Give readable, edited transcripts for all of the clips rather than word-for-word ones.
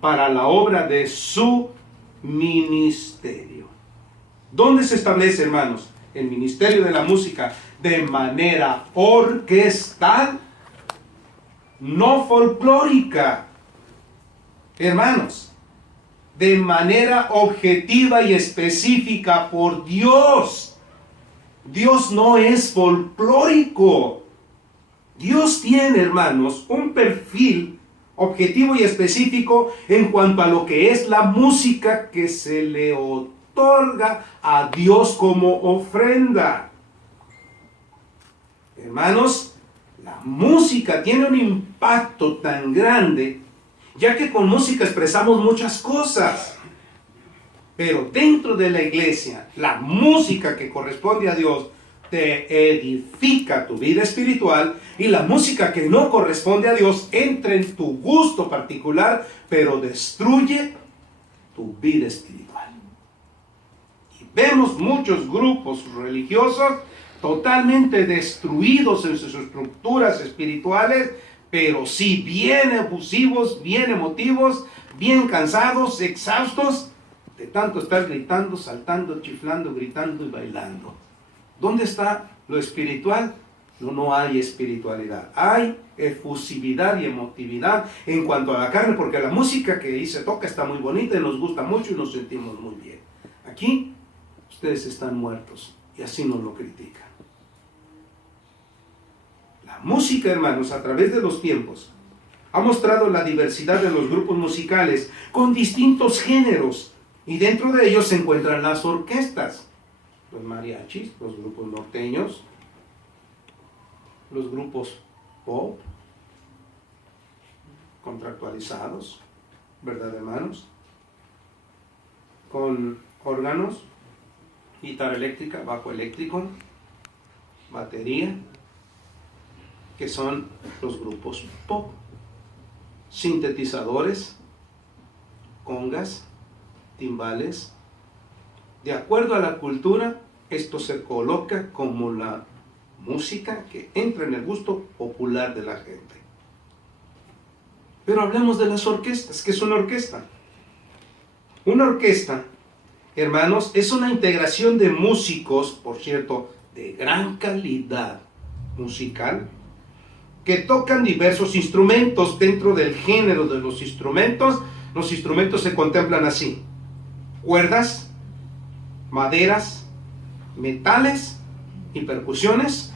para la obra de su ministerio. ¿Dónde se establece, hermanos, el ministerio de la música? De manera orquestal, no folclórica. Hermanos, de manera objetiva y específica por Dios. Dios no es folclórico. Dios tiene, hermanos, un perfil objetivo y específico en cuanto a lo que es la música que se le otorga a Dios como ofrenda. Hermanos, la música tiene un impacto tan grande, ya que con música expresamos muchas cosas. Pero dentro de la iglesia, la música que corresponde a Dios te edifica tu vida espiritual, y la música que no corresponde a Dios entra en tu gusto particular, pero destruye tu vida espiritual. Y vemos muchos grupos religiosos totalmente destruidos en sus estructuras espirituales, pero sí bien abusivos, bien emotivos, bien cansados, exhaustos, de tanto estar gritando, saltando, chiflando, gritando y bailando. ¿Dónde está lo espiritual? No hay espiritualidad. Hay efusividad y emotividad en cuanto a la carne, porque la música que ahí se toca está muy bonita y nos gusta mucho y nos sentimos muy bien. Aquí, ustedes están muertos y así nos lo critican. La música, hermanos, a través de los tiempos, ha mostrado la diversidad de los grupos musicales con distintos géneros, y dentro de ellos se encuentran las orquestas, los mariachis, los grupos norteños, los grupos pop, contractualizados, ¿verdad, hermanos? Con órganos, guitarra eléctrica, bajo eléctrico, batería, que son los grupos pop, sintetizadores, congas, timbales. De acuerdo a la cultura, esto se coloca como la música que entra en el gusto popular de la gente. Pero hablemos de las orquestas. ¿Qué es una orquesta? Una orquesta, hermanos, es una integración de músicos, por cierto, de gran calidad musical, que tocan diversos instrumentos. Dentro del género de los instrumentos se contemplan así: cuerdas, maderas, metales y percusiones,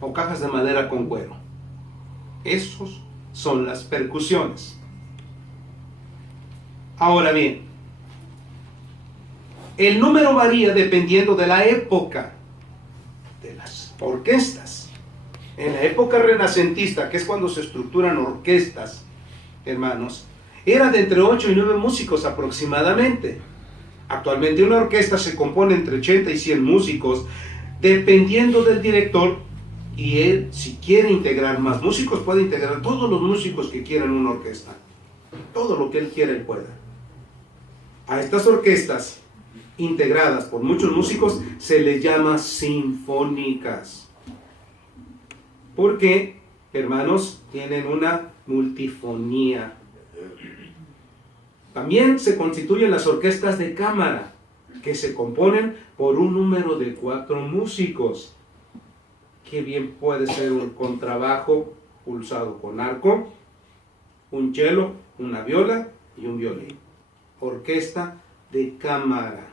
o cajas de madera con cuero. Esos son las percusiones. Ahora bien, el número varía dependiendo de la época de las orquestas. En la época renacentista, que es cuando se estructuran orquestas, hermanos, era de entre 8 y 9 músicos aproximadamente. Actualmente una orquesta se compone entre 80 y 100 músicos, dependiendo del director, y él, si quiere integrar más músicos, puede integrar todos los músicos que quieran una orquesta. Todo lo que él quiera, él pueda. A estas orquestas, integradas por muchos músicos, se les llama sinfónicas. Porque, hermanos, tienen una multifonía. También se constituyen las orquestas de cámara, que se componen por un número de 4 músicos. Que bien puede ser un contrabajo pulsado con arco, un cello, una viola y un violín. Orquesta de cámara.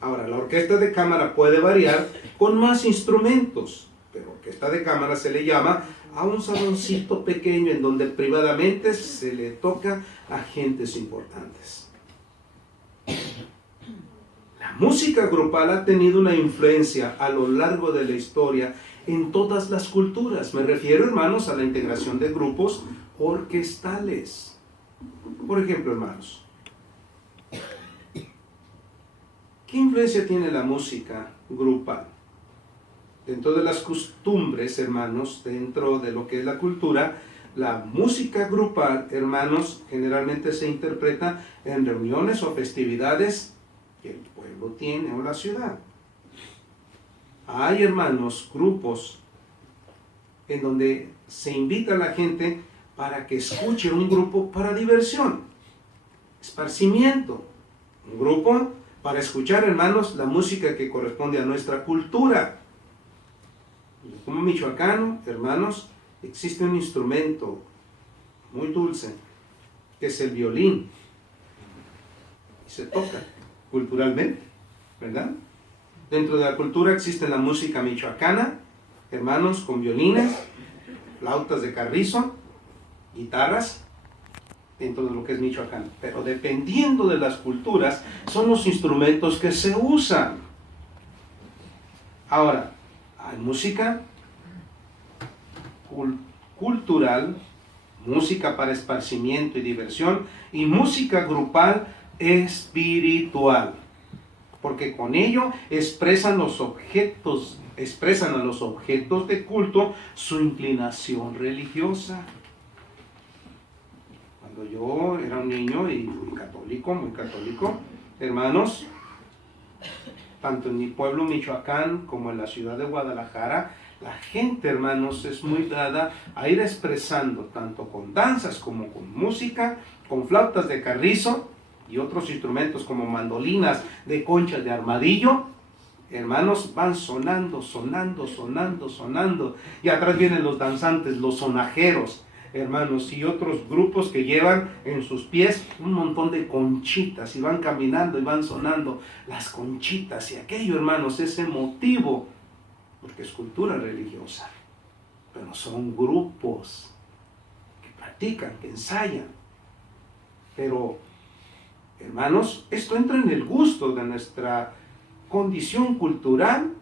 Ahora, la orquesta de cámara puede variar con más instrumentos, pero orquesta de cámara se le llama a un saloncito pequeño en donde privadamente se le toca a gentes importantes. La música grupal ha tenido una influencia a lo largo de la historia en todas las culturas. Me refiero, hermanos, a la integración de grupos orquestales. Por ejemplo, hermanos, ¿qué influencia tiene la música grupal? Dentro de las costumbres, hermanos, dentro de lo que es la cultura, la música grupal, hermanos, generalmente se interpreta en reuniones o festividades que el pueblo tiene o la ciudad. Hay, hermanos, grupos en donde se invita a la gente para que escuche un grupo para diversión. esparcimiento. Un grupo para escuchar, hermanos, la música que corresponde a nuestra cultura. Como michoacano, hermanos, existe un instrumento muy dulce, que es el violín. Y se toca culturalmente, ¿verdad? Dentro de la cultura existe la música michoacana, hermanos, con violines, flautas de carrizo, guitarras, dentro de lo que es Michoacán. Pero dependiendo de las culturas, son los instrumentos que se usan. Ahora, hay música cultural, música para esparcimiento y diversión, y música grupal espiritual. Porque con ello expresan a los objetos de culto su inclinación religiosa. Cuando yo era un niño y muy católico, hermanos, tanto en mi pueblo Michoacán como en la ciudad de Guadalajara, la gente, hermanos, es muy dada a ir expresando tanto con danzas como con música, con flautas de carrizo y otros instrumentos como mandolinas de conchas de armadillo. Hermanos, van sonando, y atrás vienen los danzantes, los sonajeros, hermanos, y otros grupos que llevan en sus pies un montón de conchitas y van caminando y van sonando las conchitas, y aquello, hermanos, es emotivo, porque es cultura religiosa, pero son grupos que practican, que ensayan. Pero, hermanos, esto entra en el gusto de nuestra condición cultural,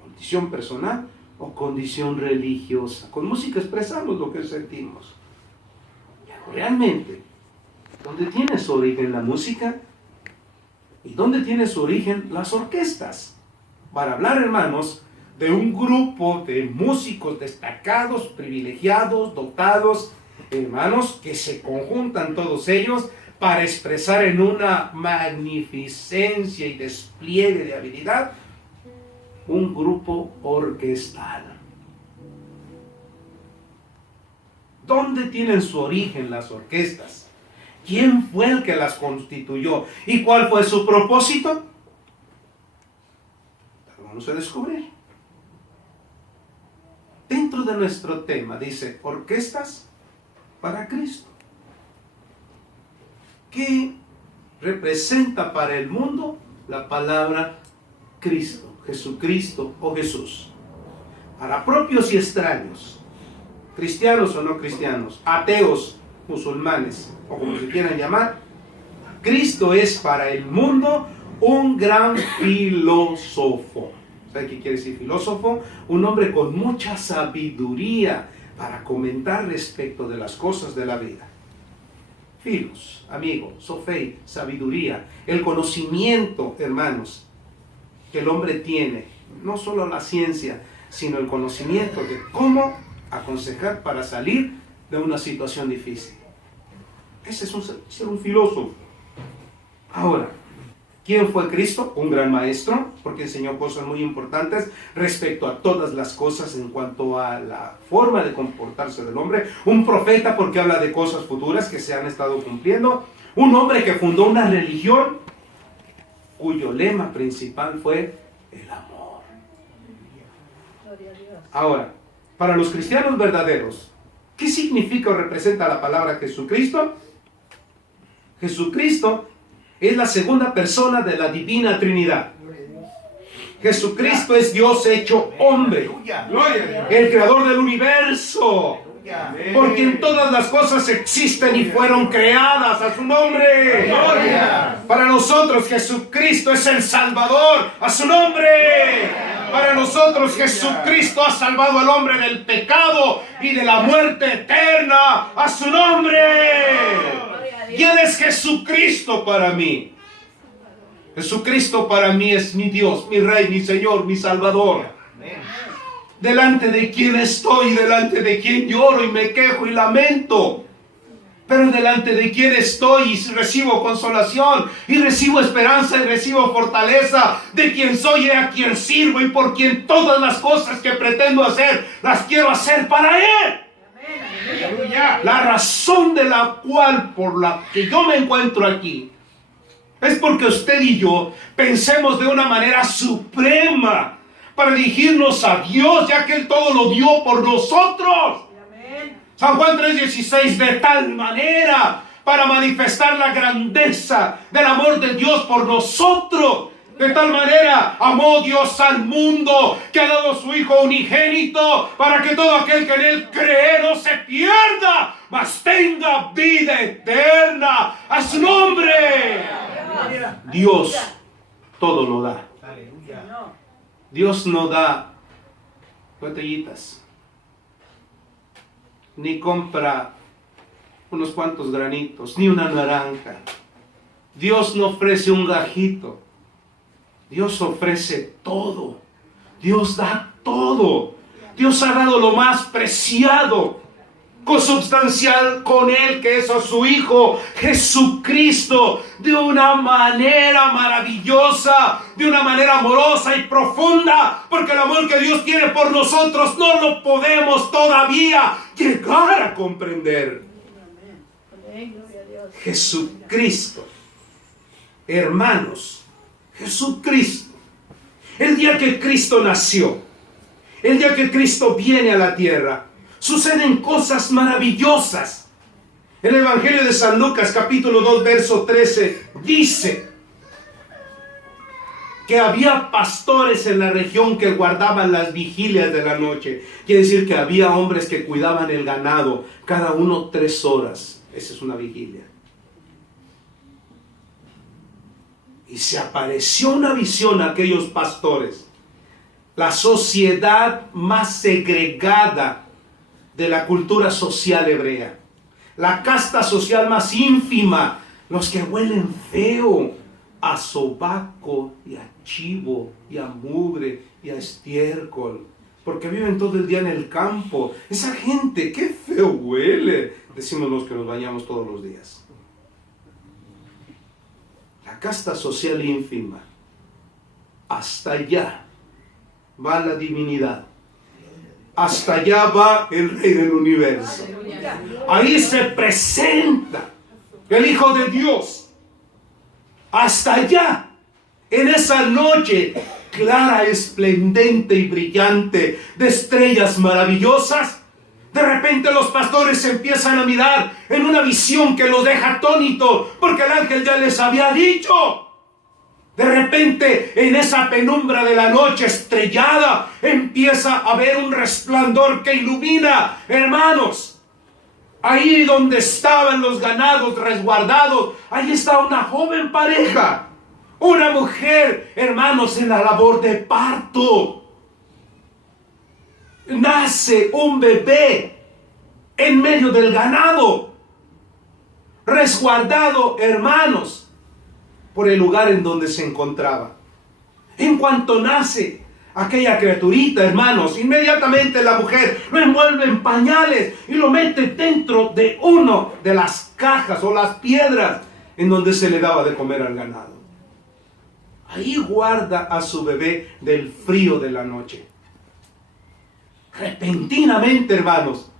condición personal o condición religiosa. Con música expresamos lo que sentimos. Realmente, ¿dónde tiene su origen la música? ¿Y dónde tiene su origen las orquestas? Para hablar, hermanos, de un grupo de músicos destacados, privilegiados, dotados, hermanos, que se conjuntan todos ellos para expresar en una magnificencia y despliegue de habilidad un grupo orquestal. ¿Dónde tienen su origen las orquestas? ¿Quién fue el que las constituyó? ¿Y cuál fue su propósito? Lo vamos a descubrir. Dentro de nuestro tema dice, orquestas para Cristo. ¿Qué representa para el mundo la palabra Cristo, Jesucristo o Jesús? Para propios y extraños, cristianos o no cristianos, ateos, musulmanes o como se quieran llamar, Cristo es para el mundo un gran filósofo. ¿Sabe qué quiere decir filósofo? Un hombre con mucha sabiduría para comentar respecto de las cosas de la vida. Filos, amigo, sofei, sabiduría, el conocimiento, hermanos, que el hombre tiene, no solo la ciencia, sino el conocimiento de cómo aconsejar para salir de una situación difícil. Ese es ser un filósofo. Ahora, ¿quién fue Cristo? Un gran maestro, porque enseñó cosas muy importantes respecto a todas las cosas en cuanto a la forma de comportarse del hombre. Un profeta, porque habla de cosas futuras que se han estado cumpliendo. Un hombre que fundó una religión cuyo lema principal fue el amor. Ahora, para los cristianos verdaderos, ¿qué significa o representa la palabra Jesucristo? Jesucristo es la segunda persona de la Divina Trinidad. Jesucristo es Dios hecho hombre, el creador del universo, por quien todas las cosas existen y fueron creadas a su nombre. Para nosotros Jesucristo es el Salvador, a su nombre. Para nosotros Jesucristo ha salvado al hombre del pecado y de la muerte eterna, a su nombre. ¿Quién es Jesucristo para mí? Jesucristo para mí es mi Dios, mi Rey, mi Señor, mi Salvador. Delante de quien estoy, delante de quien lloro y me quejo y lamento. Pero delante de quien estoy y recibo consolación, y recibo esperanza y recibo fortaleza, de quien soy y a quien sirvo y por quien todas las cosas que pretendo hacer, las quiero hacer para Él. La razón de la cual, por la que yo me encuentro aquí, es porque usted y yo pensemos de una manera suprema para dirigirnos a Dios, ya que Él todo lo dio por nosotros. San Juan 3:16, de tal manera para manifestar la grandeza del amor de Dios por nosotros. De tal manera amó Dios al mundo que ha dado su Hijo unigénito para que todo aquel que en Él cree no se pierda, mas tenga vida eterna. ¡A su nombre! Dios todo lo da. Dios no da botellitas, ni compra unos cuantos granitos, ni una naranja. Dios no ofrece un gajito. Dios ofrece todo. Dios da todo. Dios ha dado lo más preciado, consubstancial con Él, que es a su Hijo Jesucristo, de una manera maravillosa, de una manera amorosa y profunda, porque el amor que Dios tiene por nosotros no lo podemos todavía llegar a comprender. Jesucristo, hermanos, Jesucristo, el día que Cristo nació, el día que Cristo viene a la tierra, suceden cosas maravillosas. El Evangelio de San Lucas, capítulo 2, verso 13, dice que había pastores en la región que guardaban las vigilias de la noche. Quiere decir que había hombres que cuidaban el ganado, cada uno 3 horas. Esa es una vigilia. Y se apareció una visión a aquellos pastores. La sociedad más segregada de la cultura social hebrea. La casta social más ínfima. Los que huelen feo a sobaco y a chivo y a mugre y a estiércol. Porque viven todo el día en el campo. Esa gente, qué feo huele. Decimos los que nos bañamos todos los días. La casta social ínfima. Hasta allá va la divinidad. Hasta allá va el Rey del Universo. Ahí se presenta el Hijo de Dios. Hasta allá, en esa noche clara, esplendente y brillante de estrellas maravillosas, de repente los pastores empiezan a mirar en una visión que los deja atónitos, porque el ángel ya les había dicho. De repente, en esa penumbra de la noche estrellada, empieza a haber un resplandor que ilumina. Hermanos, ahí donde estaban los ganados resguardados, ahí está una joven pareja. Una mujer, hermanos, en la labor de parto. Nace un bebé en medio del ganado, resguardado, hermanos, por el lugar en donde se encontraba. En cuanto nace aquella criaturita, hermanos, inmediatamente la mujer lo envuelve en pañales y lo mete dentro de una de las cajas o las piedras en donde se le daba de comer al ganado. Ahí guarda a su bebé del frío de la noche. Repentinamente, hermanos,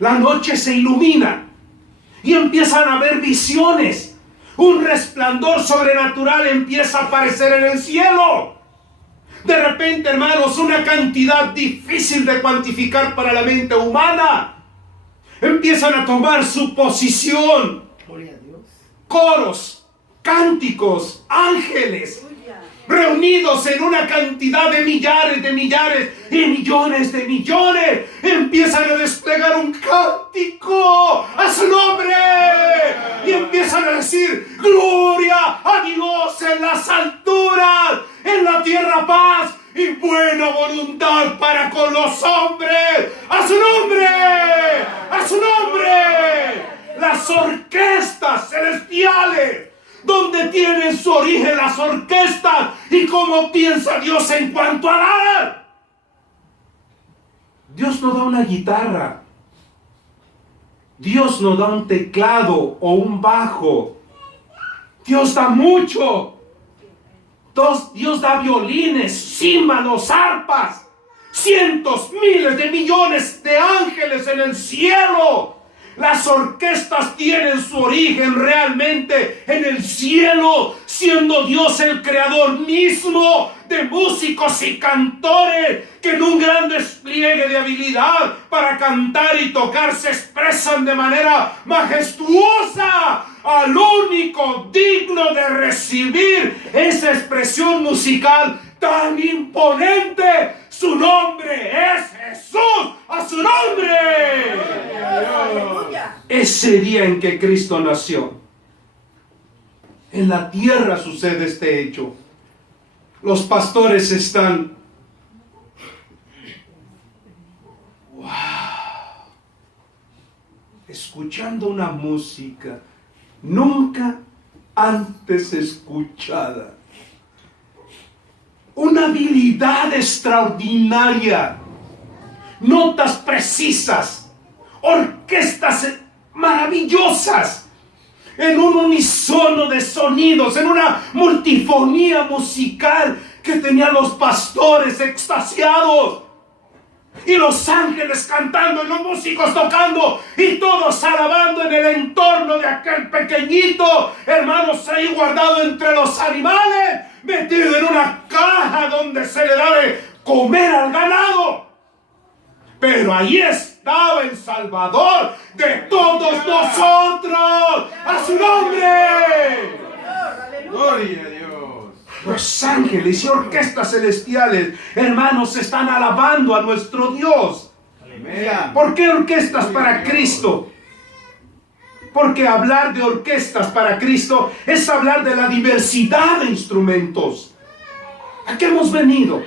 la noche se ilumina y empiezan a ver visiones. Un resplandor sobrenatural empieza a aparecer en el cielo. De repente, hermanos, una cantidad difícil de cuantificar para la mente humana empiezan a tomar su posición. Gloria a Dios. Coros, cánticos, ángeles, reunidos en una cantidad de millares y millones de millones, empiezan a desplegar un cántico a su nombre y empiezan a decir: gloria a Dios en las alturas, en la tierra paz y buena voluntad para con los hombres. ¡A su nombre! ¡A su nombre! Las orquestas celestiales, donde tienen su origen las orquestas y cómo piensa Dios en cuanto a dar. Dios no da una guitarra. Dios no da un teclado o un bajo. Dios da mucho. Dios da violines, címbalos, arpas, cientos, miles de millones de ángeles en el cielo Las orquestas tienen su origen realmente en el cielo, siendo Dios el creador mismo de músicos y cantores que en un gran despliegue de habilidad para cantar y tocar se expresan de manera majestuosa al único digno de recibir esa expresión musical tan imponente. Su nombre es Jesús. ¡A su nombre! Ese día en que Cristo nació, en la tierra sucede este hecho. Los pastores están escuchando una música nunca antes escuchada. Una habilidad extraordinaria, notas precisas, orquestas maravillosas, en un unisono de sonidos, en una multifonía musical que tenían los pastores extasiados, y los ángeles cantando, y los músicos tocando, y todos alabando en el entorno de aquel pequeñito, hermanos, ahí guardado entre los animales, metido en una caja donde se le da de comer al ganado. Pero ahí estaba el Salvador de todos nosotros. ¡A su nombre! Gloria a Dios. Los ángeles y orquestas celestiales, hermanos, están alabando a nuestro Dios. Amén. ¿Por qué orquestas para Cristo? Porque hablar de orquestas para Cristo es hablar de la diversidad de instrumentos. ¿A qué hemos venido?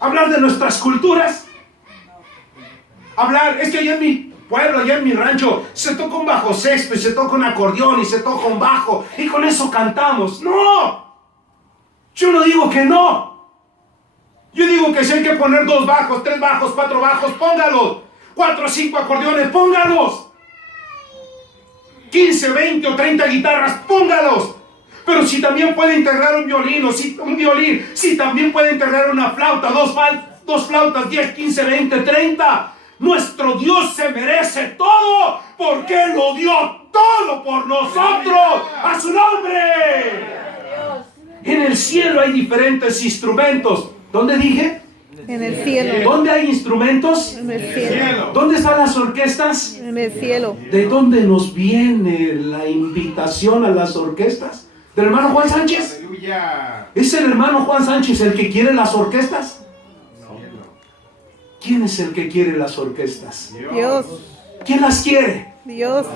¿Hablar de nuestras culturas? Hablar, es que allá en mi pueblo, allá en mi rancho, se toca un bajo sexto y se toca un acordeón y se toca un bajo y con eso cantamos. ¡No! Yo no digo que no. Yo digo que si hay que poner 2 bajos, 3 bajos, 4 bajos, póngalos. 4 o 5 acordeones, póngalos. 15, 20 o 30 guitarras, póngalos. Pero si también puede integrar un violín, si también puede integrar una flauta, dos flautas, 10, 15, 20, 30. Nuestro Dios se merece todo porque Él lo dio todo por nosotros. ¡A su nombre! En el cielo hay diferentes instrumentos. ¿Dónde dije? En el cielo. ¿Dónde hay instrumentos? En el cielo. ¿Dónde están las orquestas? En el cielo. ¿De dónde nos viene la invitación a las orquestas? ¿Del hermano Juan Sánchez? Aleluya. ¿Es el hermano Juan Sánchez el que quiere las orquestas? ¿Quién es el que quiere las orquestas? Dios. ¿Quién las quiere? Dios.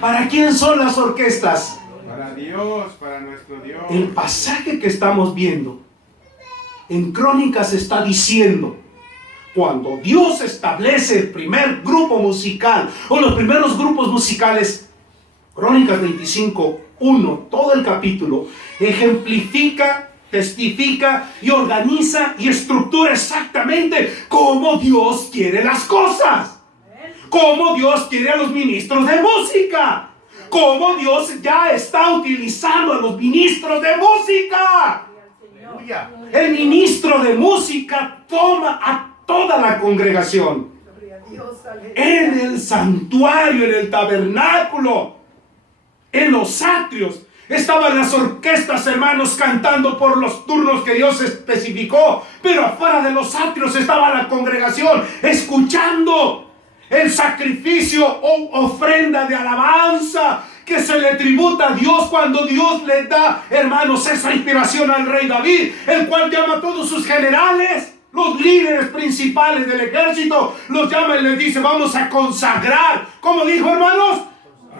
¿Para quién son las orquestas? Para Dios, para nuestro Dios. El pasaje que estamos viendo en Crónicas está diciendo, cuando Dios establece el primer grupo musical o los primeros grupos musicales, Crónicas 25:1, todo el capítulo, ejemplifica, testifica y organiza y estructura exactamente cómo Dios quiere las cosas, cómo Dios quiere a los ministros de música, cómo Dios ya está utilizando a los ministros de música. Aleluya. El ministro de música toma a toda la congregación en el santuario, en el tabernáculo, en los atrios. Estaban las orquestas, hermanos, cantando por los turnos que Dios especificó, pero afuera de los atrios estaba la congregación escuchando el sacrificio o ofrenda de alabanza que se le tributa a Dios cuando Dios le da, hermanos, esa inspiración al rey David, el cual llama a todos sus generales, los líderes principales del ejército, los llama y les dice, vamos a consagrar. ¿Cómo dijo, hermanos?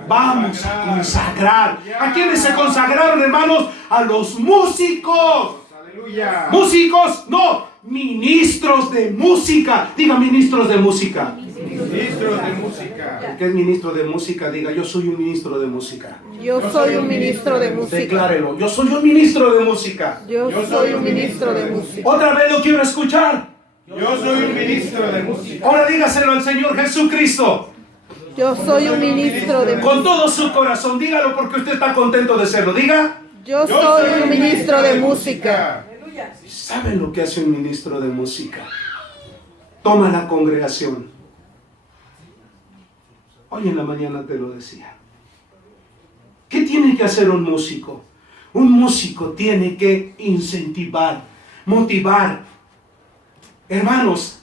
Vamos a consagrar. ¿A quiénes se consagraron, hermanos? A los músicos. Aleluya. Músicos, no, ministros de música. Diga, ministros de música. Ministros de música. ¿Qué es ministro de música? Diga, yo soy un ministro de música. Yo soy un ministro de música. Declárelo, yo soy un ministro de música. Yo soy un ministro de música. Otra vez lo quiero escuchar. Yo soy un ministro de música. Ahora dígaselo al Señor Jesucristo. Yo soy un ministro de música. Con todo su corazón, dígalo porque usted está contento de serlo. Diga. Yo soy un ministro de música. ¿Saben lo que hace un ministro de música? Toma la congregación Hoy en la mañana te lo decía. ¿Qué tiene que hacer un músico? Un músico tiene que incentivar, motivar, hermanos,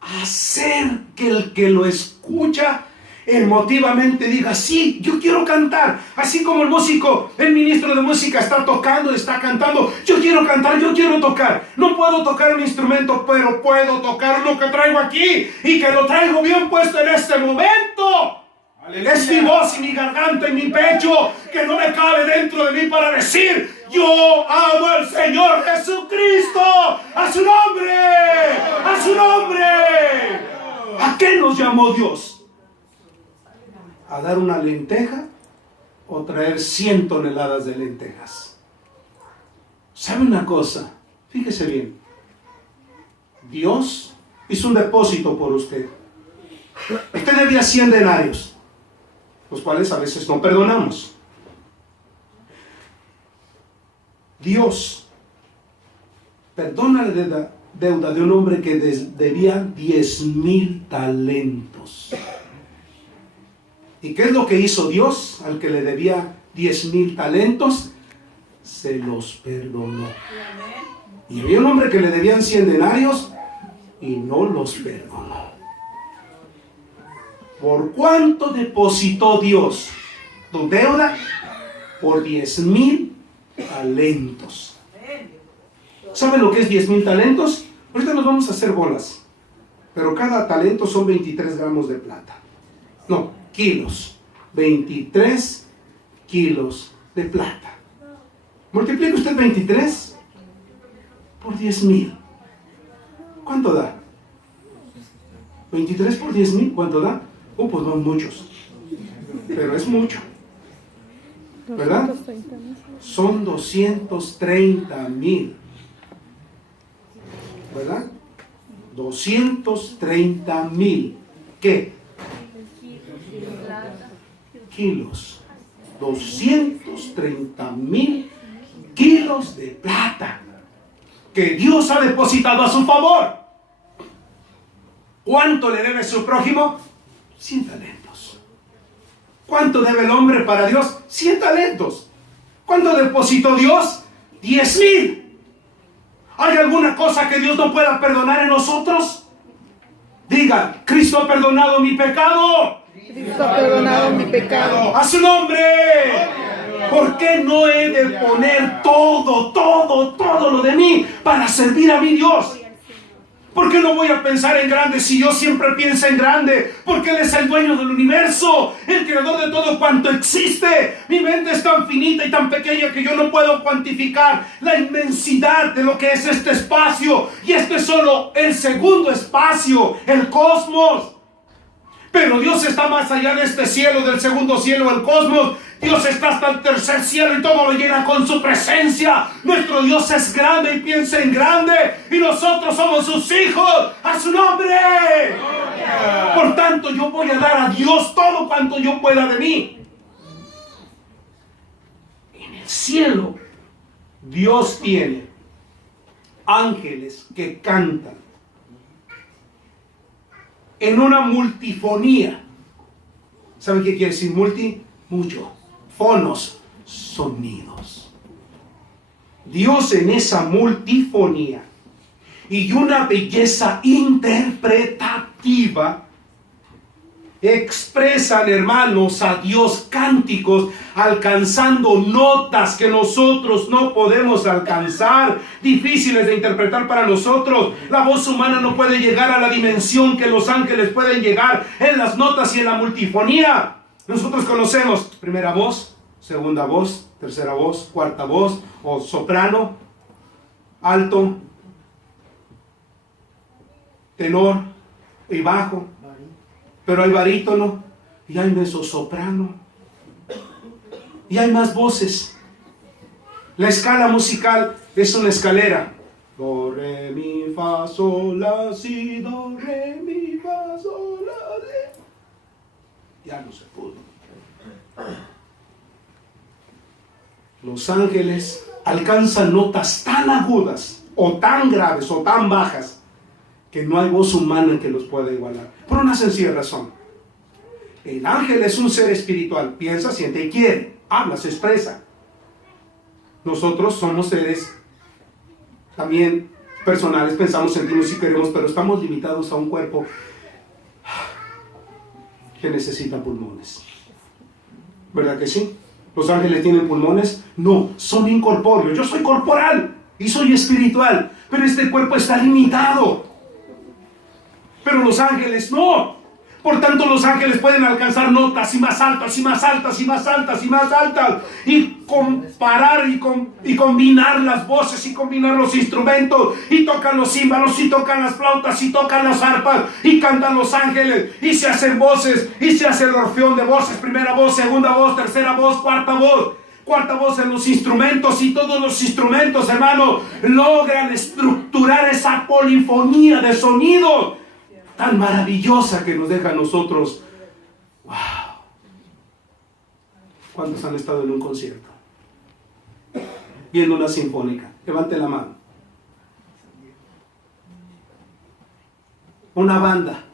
hacer que el que lo escucha emotivamente diga, sí, yo quiero cantar. Así como el músico, el ministro de música está tocando, está cantando, yo quiero cantar, yo quiero tocar. No puedo tocar un instrumento, pero puedo tocar lo que traigo aquí y que lo traigo bien puesto en este momento. Aleluya. Es mi voz y mi garganta y mi pecho que no me cabe dentro de mí para decir, yo amo al Señor Jesucristo. ¡A su nombre! ¡A su nombre! ¿A qué nos llamó Dios? ¿A dar una lenteja o traer 100 toneladas de lentejas? ¿Sabe una cosa? Fíjese bien. Dios hizo un depósito por usted. Usted debía 100 denarios, los cuales a veces no perdonamos. Dios perdona la deuda de un hombre que debía 10,000 talentos. ¿Y qué es lo que hizo Dios al que le debía 10,000 talentos? Se los perdonó. Y había un hombre que le debían 100 denarios y no los perdonó. ¿Por cuánto depositó Dios tu deuda? Por 10,000 talentos. ¿Sabe lo que es 10,000 talentos? Ahorita nos vamos a hacer bolas, pero cada talento son 23 gramos de plata. No, kilos. 23 kilos de plata. Multiplique usted 23 por 10,000. ¿Cuánto da? 23 por 10,000, ¿cuánto da? Pues no muchos, pero es mucho, ¿verdad? Son 230,000, ¿verdad? 230,000, ¿qué? Kilos. 230,000 kilos de plata que Dios ha depositado a su favor. ¿Cuánto le debe su prójimo? 100 talentos. ¿Cuánto debe el hombre para Dios? 100 talentos. ¿Cuánto depositó Dios? 10,000. ¿Hay alguna cosa que Dios no pueda perdonar en nosotros? Diga, Cristo ha perdonado mi pecado. Cristo ha perdonado mi pecado. ¡A su nombre! ¿Por qué no he de poner todo lo de mí para servir a mi Dios? ¿Por qué no voy a pensar en grande si Dios siempre piensa en grande? Porque Él es el dueño del universo, el creador de todo cuanto existe. Mi mente es tan finita y tan pequeña que yo no puedo cuantificar la inmensidad de lo que es este espacio. Y este es solo el segundo espacio, el cosmos. Pero Dios está más allá de este cielo, del segundo cielo, el cosmos. Dios está hasta el tercer cielo y todo lo llena con su presencia. Nuestro Dios es grande y piensa en grande. Y nosotros somos sus hijos. ¡A su nombre! ¡Gloria! Por tanto, yo voy a dar a Dios todo cuanto yo pueda de mí. En el cielo, Dios tiene ángeles que cantan en una multifonía. ¿Saben qué quiere decir multi? Mucho. Fonos, sonidos. Dios en esa multifonía y una belleza interpretativa expresan, hermanos, a Dios cánticos, alcanzando notas que nosotros no podemos alcanzar, difíciles de interpretar para nosotros. La voz humana no puede llegar a la dimensión que los ángeles pueden llegar en las notas y en la multifonía. Nosotros conocemos primera voz, segunda voz, tercera voz, cuarta voz, o soprano, alto, tenor y bajo. Pero hay barítono y hay mezzosoprano y hay más voces. La escala musical es una escalera. Do, re, mi, fa, sol, la, si, do, re, mi, fa, sol, la, si. Ya no se pudo. Los ángeles alcanzan notas tan agudas o tan graves o tan bajas que no hay voz humana que los pueda igualar. Por una sencilla razón. El ángel es un ser espiritual. Piensa, siente y quiere. Habla, se expresa. Nosotros somos seres también personales. Pensamos, sentimos y queremos, pero estamos limitados a un cuerpo que necesita pulmones. ¿Verdad que sí? ¿Los ángeles tienen pulmones? No, son incorpóreos. Yo soy corporal y soy espiritual, pero este cuerpo está limitado. Pero los ángeles no. Por tanto, los ángeles pueden alcanzar notas y más altas y más altas y más altas y más altas, y comparar y combinar las voces y combinar los instrumentos, y tocan los címbalos y tocan las flautas y tocan las arpas y cantan los ángeles y se hacen voces y se hace el orfeón de voces, primera voz, segunda voz, tercera voz, cuarta voz en los instrumentos, y todos los instrumentos, hermano, logran estructurar esa polifonía de sonido tan maravillosa que nos deja a nosotros. ¡Wow! ¿Cuántos han estado en un concierto? Viendo una sinfónica. Levante la mano. Una banda.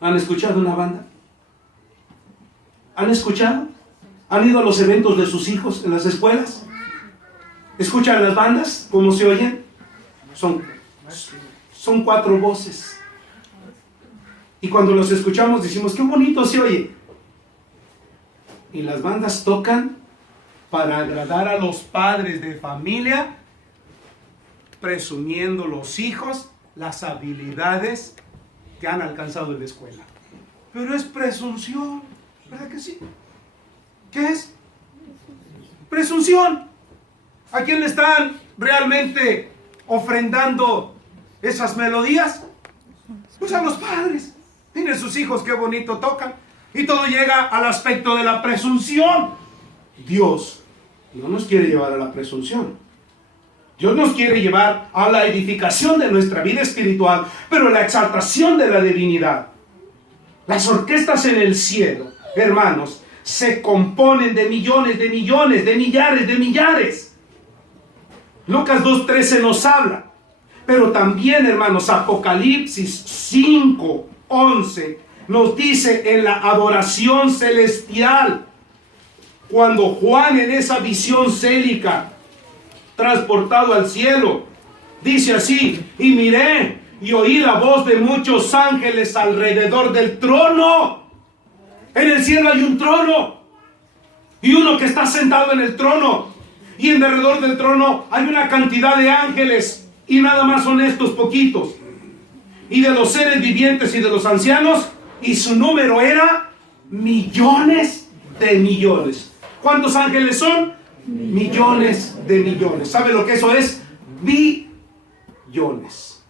¿Han escuchado una banda? ¿Han escuchado? ¿Han ido a los eventos de sus hijos en las escuelas? ¿Escuchan las bandas? ¿Cómo se oyen? Son 4 voces. Y cuando los escuchamos decimos, qué bonito se oye. Y las bandas tocan para agradar a los padres de familia, presumiendo los hijos las habilidades que han alcanzado en la escuela. Pero es presunción, ¿verdad que sí? ¿Qué es? Presunción. ¿A quién le están realmente ofrendando esas melodías? Pues a los padres. Miren sus hijos qué bonito tocan. Y todo llega al aspecto de la presunción. Dios no nos quiere llevar a la presunción. Dios nos quiere llevar a la edificación de nuestra vida espiritual, pero la exaltación de la divinidad. Las orquestas en el cielo, hermanos, se componen de millones, de millones, de millares, de millares. Lucas 2:13 nos habla. Pero también, hermanos, Apocalipsis 5:11 nos dice en la adoración celestial, cuando Juan en esa visión célica, transportado al cielo, dice así: y miré y oí la voz de muchos ángeles alrededor del trono. En el cielo hay un trono y uno que está sentado en el trono, y en derredor del trono hay una cantidad de ángeles, y nada más son estos poquitos, y de los seres vivientes y de los ancianos, y su número era millones de millones. ¿Cuántos ángeles son? Millones de millones. ¿Sabe lo que eso es? Billones.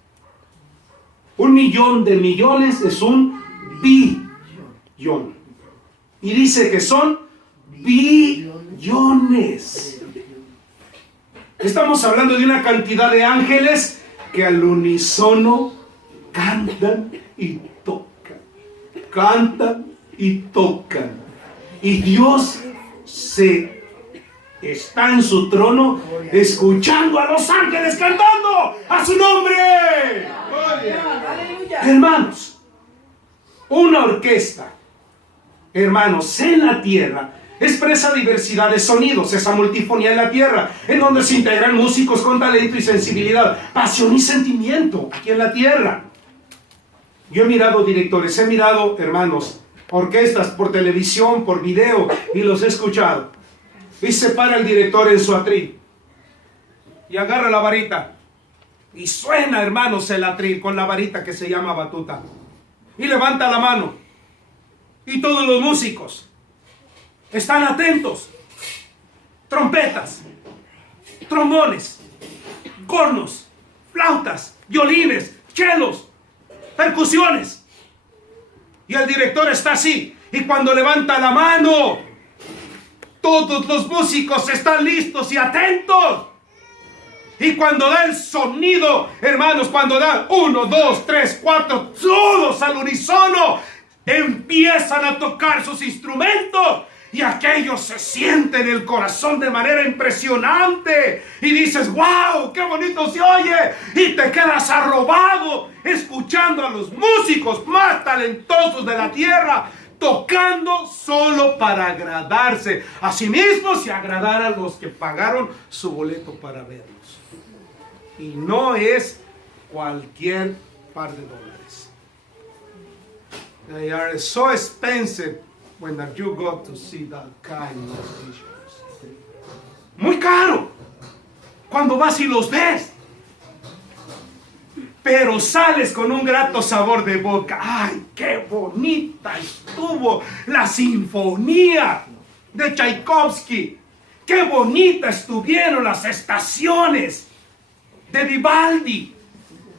1.000.000 de millones es un billón. Y dice que son billones. Estamos hablando de una cantidad de ángeles que al unísono cantan y tocan. Cantan y tocan. Y Dios está en su trono escuchando a los ángeles cantando a su nombre. Hermanos, una orquesta, hermanos, en la tierra expresa diversidad de sonidos, esa multifonía en la tierra, en donde se integran músicos con talento y sensibilidad, pasión y sentimiento aquí en la tierra. Yo he mirado directores, he mirado, hermanos, orquestas por televisión, por video, y los he escuchado. Y se para el director en su atril y agarra la varita y suena, hermanos, el atril con la varita que se llama batuta, y levanta la mano, y todos los músicos están atentos. Trompetas, trombones, cornos, flautas, violines, chelos, percusiones, y el director está así, y cuando levanta la mano, todos los músicos están listos y atentos. Y cuando da el sonido, hermanos, cuando da 1, 2, 3, 4, todos al unísono empiezan a tocar sus instrumentos. Y aquello se siente en el corazón de manera impresionante. Y dices, wow, qué bonito se oye. Y te quedas arrobado escuchando a los músicos más talentosos de la tierra, tocando solo para agradarse a sí mismos y agradar a los que pagaron su boleto para verlos. Y no es cualquier par de dólares. They are so expensive when you go to see that kind of musicians. Muy caro cuando vas y los ves, pero sales con un grato sabor de boca. ¡Ay, qué bonita estuvo la sinfonía de Tchaikovsky! ¡Qué bonita estuvieron las estaciones de Vivaldi!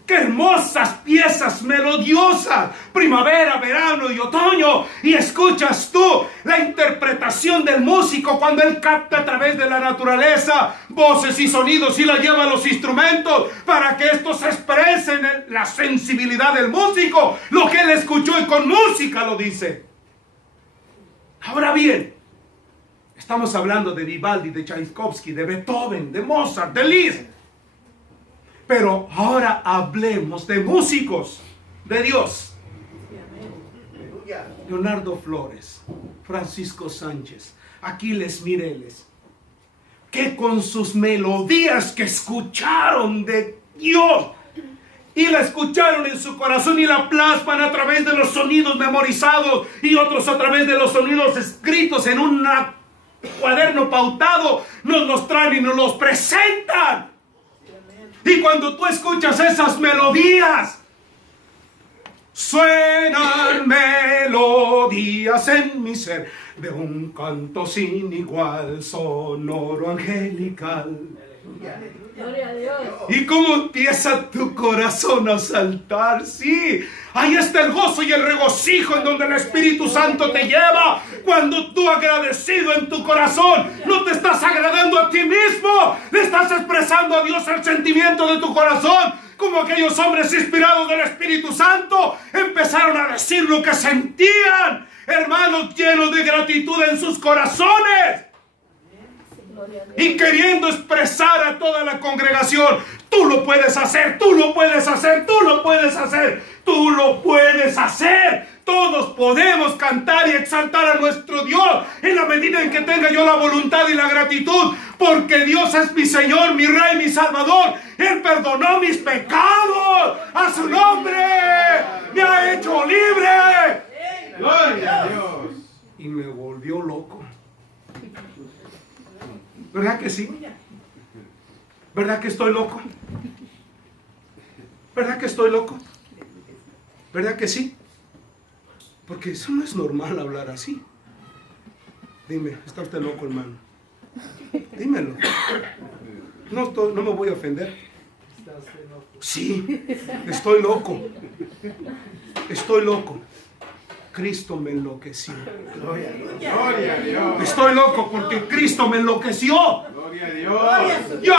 ¡Qué hermosas piezas melodiosas! Primavera, verano y otoño. Y escuchas tú la interpretación del músico cuando él capta a través de la naturaleza voces y sonidos y la lleva a los instrumentos para que estos se expresen en la sensibilidad del músico, lo que él escuchó y con música lo dice. Ahora bien, estamos hablando de Vivaldi, de Tchaikovsky, de Beethoven, de Mozart, de Liszt. Pero ahora hablemos de músicos de Dios. Leonardo Flores, Francisco Sánchez, Aquiles Mireles, que con sus melodías que escucharon de Dios y la escucharon en su corazón y la plasman a través de los sonidos memorizados y otros a través de los sonidos escritos en un cuaderno pautado, nos los traen y nos los presentan. Y cuando tú escuchas esas melodías, suenan melodías en mi ser de un canto sin igual, sonoro, angelical. Gloria a Dios. ¿Y cómo empieza tu corazón a saltar? Sí, ahí está el gozo y el regocijo en donde el Espíritu Santo te lleva. Cuando tú, agradecido en tu corazón, no te estás agradando a ti mismo, le estás expresando a Dios el sentimiento de tu corazón. Como aquellos hombres inspirados del Espíritu Santo empezaron a decir lo que sentían, hermanos, llenos de gratitud en sus corazones. Y queriendo expresar a toda la congregación, tú lo puedes hacer, tú lo puedes hacer, tú lo puedes hacer, tú lo puedes hacer. Todos podemos cantar y exaltar a nuestro Dios en la medida en que tenga yo la voluntad y la gratitud, porque Dios es mi Señor, mi Rey, mi Salvador. Él perdonó mis pecados, a su nombre me ha hecho libre. Gloria a Dios. Y me volvió loco. ¿Verdad que sí? ¿Verdad que estoy loco? ¿Verdad que estoy loco? ¿Verdad que sí? Porque eso no es normal hablar así. Dime, ¿está usted loco, hermano? Dímelo. No me voy a ofender. Sí, estoy loco. Estoy loco. Cristo me enloqueció. Gloria a Dios. Estoy loco porque Cristo me enloqueció. Gloria a Dios. Yo